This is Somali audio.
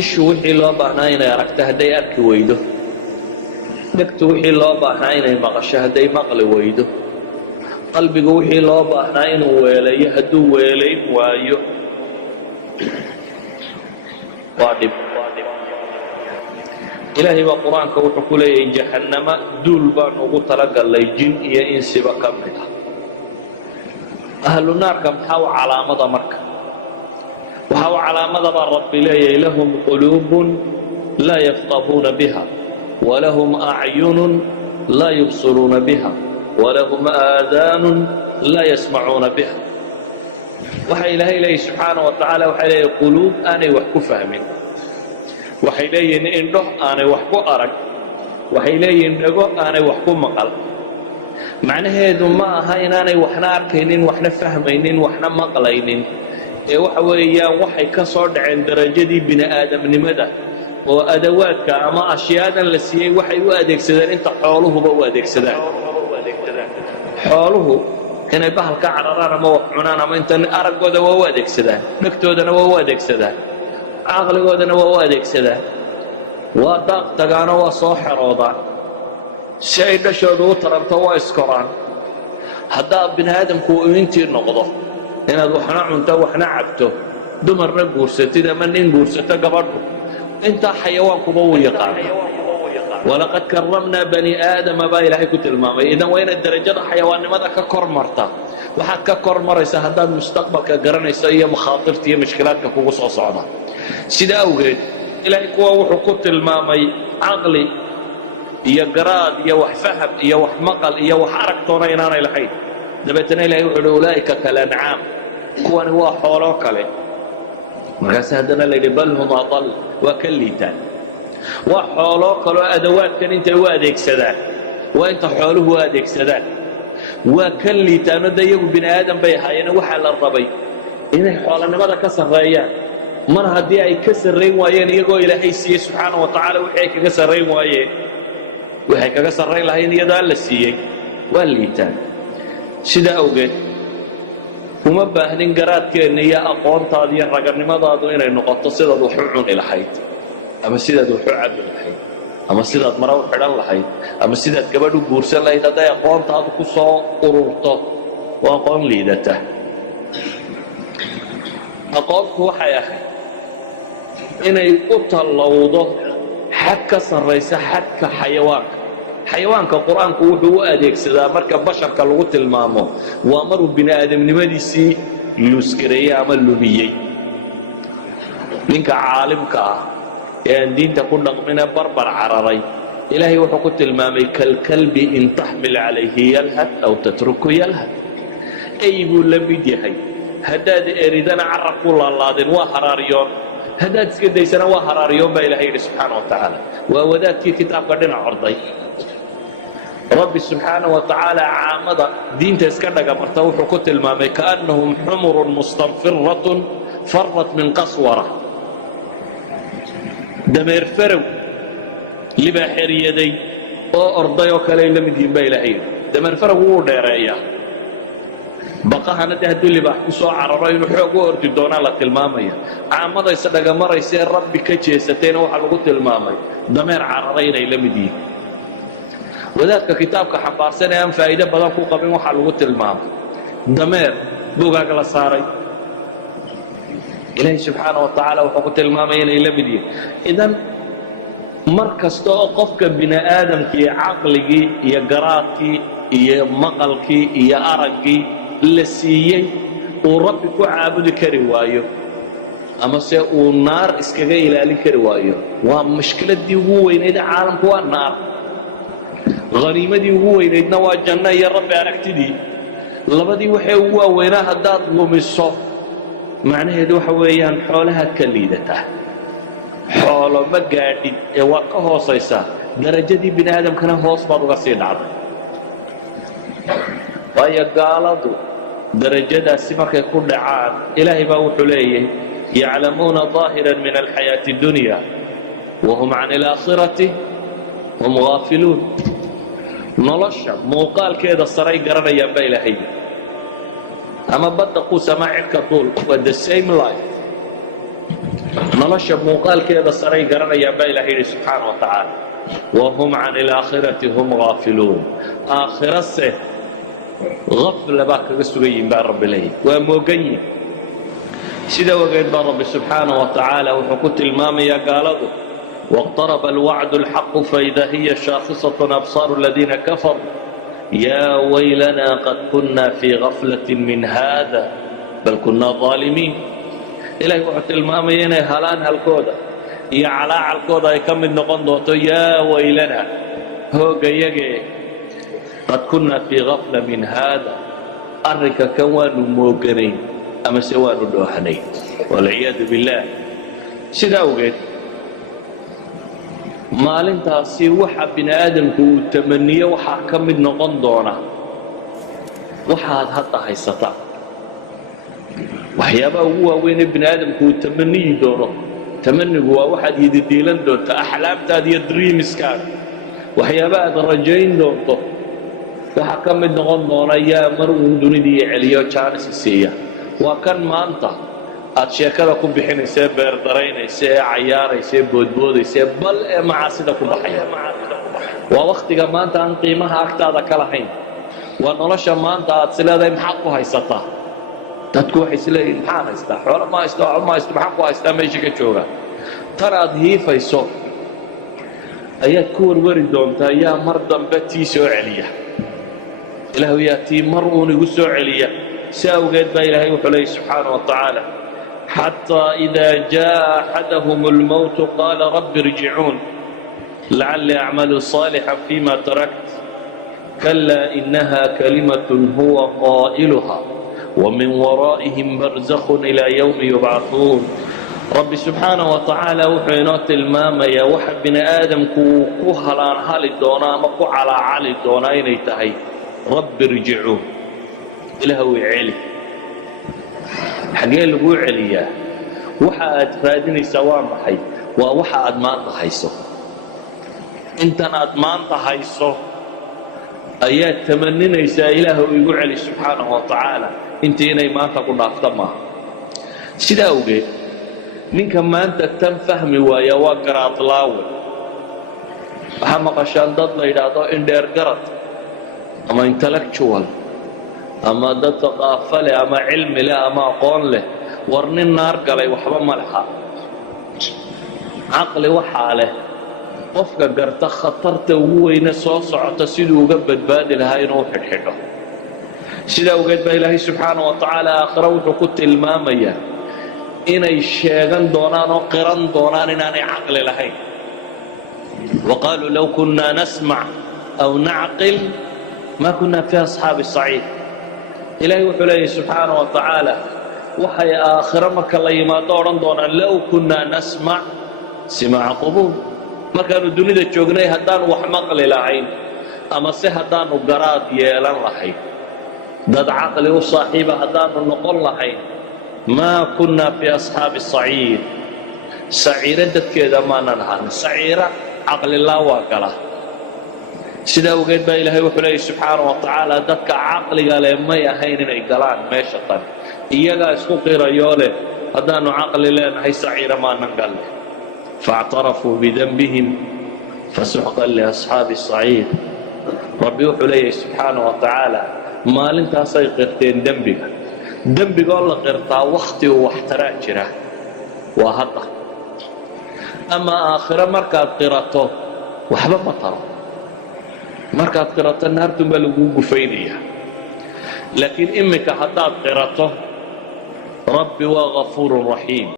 ishu wixii loo baahnaa inay aragto hadday arki weydo, dhegtu wixii loo baahnaa inay maqasho hadday maqli weydo, qalbigu wixii loo baahnaa inuu weelayo hadduu weelayn waayo, waa dhib. ilaahay baa qur-aanka wuxuu ku leeyahay jahannama duul baan ugu talagallay jin iyo insiba ka mid ah. ahlu naarka maxaa u calaamada marka? waxaa u calaamada baa rabbi leeyahay lahum quluubun laa yafqahuuna biha walahum acyunun laa yubsiruuna biha walahum aadaanun laa yasmacuuna biha. waxaa ilaahay leeyahay subxaana wa tacaala, waxay leeyahay quluub aanay wax ku fahmin, waxay leeyihiin indho aanay wax ku arag, waxay leeyihiin dhago aanay wax ku maqal. macnaheedu ma aha inaanay waxna arkaynin, waxna fahmaynin, waxna maqlaynin, ee waxa weeyaan waxay ka soo dhaceen darajadii bini aadamnimada oo adawaadka ama ashyaadan la siiyey waxay u adeegsadeen inta xooluhuba u adeegsadaan. xooluhu inay bahalka cararaan ama wax cunaan ama inta araggooda waa u adeegsadaan, dhegtoodana waa u adeegsadaan, caqligoodana waa u adeegsadaan, waa daaq tagaano waa soo xeroodaan, si ay dhashooda u taranto waa iskoraan. haddaa bini aadamku uu intii noqdo inaad waxna cunto waxna cabto, dumarna guursatid ama nin guursato gabadhu, intaa xayawaankuba wuu yaqaan. walaqad karramnaa bani aadama baa ilaahay ku tilmaamay. idan waa inaad darajada xayawaannimada ka kor marta. waxaad ka kor maraysaa haddaad mustaqbalka garanayso iyo makhaatirta iyo mushkilaadka kugu soo socda. sida awgeed ilaahay kuwa wuxuu ku tilmaamay caqli iyo garaad iyo wax faham iyo wax maqal iyo wax aragtoona inaanay lahayn. dabeetana ilahay wuxuu uhi ulaa'ika kalancaam, kuwani waa xooloo kale. markaas haddana la yidhi bal hum adal, waa ka liitaan. waa xooloo kaleo adawaadkan intay u adeegsadaan waa inta xooluhu u adeegsadaan. waa ka liitaano de iyagu bini aadam bay ahaayeen, waxaa la rabay inay xoolanimada ka sarreeyaan. mar haddii ay ka sarrayn waayeen iyagoo ilaahay siiyey subxaana wa tacaala wixii ay kaga sarrayn waayeen, waxay kaga sarrayn lahayn iyadoo alla siiyey, waa liitaan. sida awgeed uma baahnin garaadkeenna iyo aqoontaada iyo raganimadaadu inay noqoto sidaad wax u cuni lahayd ama sidaad wax u cabbi lahayd ama sidaad mara u xidhan lahayd ama sidaad gabadh u guursan lahayd. hadday aqoontaadu ku soo ururto waa aqoon liidata. aqoontu waxay ahayd inay u tallowdo xad ka sarraysa xadka xayawaanka. xayawaanka qur-aanku wuxuu u adeegsadaa marka basharka lagu tilmaamo waa maruu bini aadamnimadiisii luuskareeyey ama lumiyey. ninka caalimka ah ee aan diinta ku dhaqmine barbar cararay, ilaahay wuxuu ku tilmaamay kalkalbi in taxmil calayhi yalhad aw tatruku yalhad. ey buu la mid yahay, haddaad eridana carab ku laalaadin waa haraaryoon, haddaad iska daysana waa haraaryoon baa ilahay yidhi subxaana wa tacaala. waa wadaadkii kitaabka dhinac orday. rabbi subxaana wa tacaala caamada diinta iska dhagamarta wuxuu ku tilmaamay kaannahum xumurun mustanfiratun farat min qaswara. dameer farow libaaxeryaday oo orday oo kale ay la mid yihiin baa ilaahay yidhi. dameer farow wuu dheereeyaa, baqahana de hadduu libaax ku soo cararo inuu xoog u ordi doonaa la tilmaamaya. caamada isdhagamaraysa ee rabbi ka jeesatayna waxaa lagu tilmaamay dameer cararay inay la mid yihiin. wadaadka kitaabka xambaarsan ee aan faa'iido badan ku qabin waxaa lagu tilmaamay dameer bugaag la saaray. ilaahay subxaana wa tacaala wuxuu ku tilmaamay inay la mid yihiin. idan mar kasta oo qofka bini aadamkii caqligii iyo garaadkii iyo maqalkii iyo araggii la siiyey uu rabbi ku caabudi kari waayo ama se uu naar iskaga ilaalin kari waayo, waa mushkiladii ugu weynayd ee caalamku waa naar. haniimadii ugu weynaydna waa janno iyo rabbi aragtidii. labadii waxay ugu waaweynaa haddaad lumiso macnaheedu waxa weeyaan xoolahaad ka liidataa. xoolo ma gaadhid ee waad ka hoosaysaa. darajadii bini aadamkana hoos baad uga sii dhacday. waayo gaaladu darajadaasi markay ku dhacaan ilaahay baa wuxuu leeyahay yaclamuuna ظaahiran min alxayaati اdunya wahum can اlaakhirati hum gaafiluun. nolosha muuqaalkeeda saray garanayaan baa ilaahay ama badda quus ama cidhka duul, waa the same life. nolosha muuqaalkeeda saray garanayaan baa ilahay yidhi subxaana wa tacaala wahum can ilaakhirati hum gaafiluun aakhirase gafla baa kaga sugan yihin baa rabbi leeyahy waa moogan yihin sida ogeed baa rabbi subxaana wa tacaala wuxuu ku tilmaamayaa gaaladu واقترب الوعد الحق فإذا هي شاخصة أبصار الذين كفروا يا ويلنا قد كنا في غفلة من هذا بل كنا ظالمين إلهي wuxuu tilmaamaya inay halaan halkooda iyo calaacalkooda ay ka mid noqon doonto yaa waylana hoogayage qad kunna fii gafla min haada arrinka kan waanu mooganayn amase waanu dhoohanayn walciyaadu billaah sidaa awgeed maalintaasi waxa bini aadamku uu tamaniyo waxaa ka mid noqon doona waxaad hadda haysataa waxyaabaha ugu waaweyn ee bini aadamku uu tamaniyi doono tamanigu waa waxaad yididiilan doonto axlaamtaada iyo dreamiskaaga waxyaabaha aad rajayn doonto waxaa ka mid noqon doona yaa mar uu dunidii celiyo jaanisi siiya waa kan maanta aad sheekada ku bixinaysa ee beerdaraynaysa ee cayaaraysa ee boodboodaysa bal ee macaasida ku baxaya waa wakhtiga maanta aan qiimaha agtaada ka lahayn waa nolosha maanta aad isleedahay maxaad ku haysataa dadku waxay isleeyihin maxaad haystaa xoolo ma haysto waxba ma haysto maxaan ku haystaa meesha ka jooga tan aad hiifayso ayaad ku warwari doontaa yaa mar dambe tii soo celiya ilaahu yaa tii mar uun igu soo celiya si awgeed baa ilaahay wuxuu leeyahy subxaana wa tacaala حتى إذا جاء أحدهم الموت قال رب ارجعون لعلي أعمل صالحا فيما تركت كلا إنها كلمة هو قائلها ومن ورائهم برزخ إلى يوم يبعثون رب سبحانه وتعالى وحينات الماما يا وحب بن آدم كوهلان هالي دونا مكو على علي دونا ينيتهي رب ارجعون إلهو علي xagee laguu celiyaa waxa aad raadinaysaa waa maxay waa waxa aad maanta hayso intan aad maanta hayso ayaad tamaninaysaa ilaahu igu celi subxaanahu wa tacaala intii inay maanta ku dhaafta maaha sidaa awgeed ninka maanta tan fahmi waaya waa garaadlaawe waxaa maqashaan dad la yidhaahdo indheer garad ama intellectual ama dad aqaafo leh ama cilmi leh ama aqoon leh war nin naar galay waxba ma laha caqli waxaa leh qofka garta khatarta ugu weyne soo socota siduu uga badbaadi lahaa inuu xidhxidho sidaa awgeed baa ilaahay subxaana wa tacaala aakhira wuxuu ku tilmaamayaa inay sheegan doonaan oo qiran doonaan inaanay caqli lahayn waqaaluu low kunnaa nasmac aw nacqil ma kunna fii asxaabi saciid ilaahay wuxuu leeyahy subxaana wa tacaala waxay aakhiro marka la yimaado odhan doonaan low kunnaa nasmac simaca qubuul markaanu dunida joognay haddaanu wax maqli lahayn ama se haddaanu garaad yeelan lahayn dad caqli u saaxiiba haddaanu noqon lahayn maa kunnaa fii asxaabi saciir saciiro dadkeeda maanan ahan saciira caqlilaa waa gala sidaa awgeed baa ilaahay wuxuu leeyahy subxaana wa tacaala dadka caqliga leh may ahayn inay galaan meesha tan iyagaa isku qirayoo leh haddaanu caqli leenahay saciira maanan galle faاctarafuu bidanbihim fasuxqan liasxaabi saciir rabbi wuxuu leeyahay subxaana wa tacaala maalintaasay qirteen dembigoo la qirtaa wakhti uu waxtaraa jira waa hadda ama aakhiro markaad qirato waxba ma taro markaad qirato naartun baa laguu gufaynaya laakiin iminka haddaad qirato rabbi waa gafuurun raxiim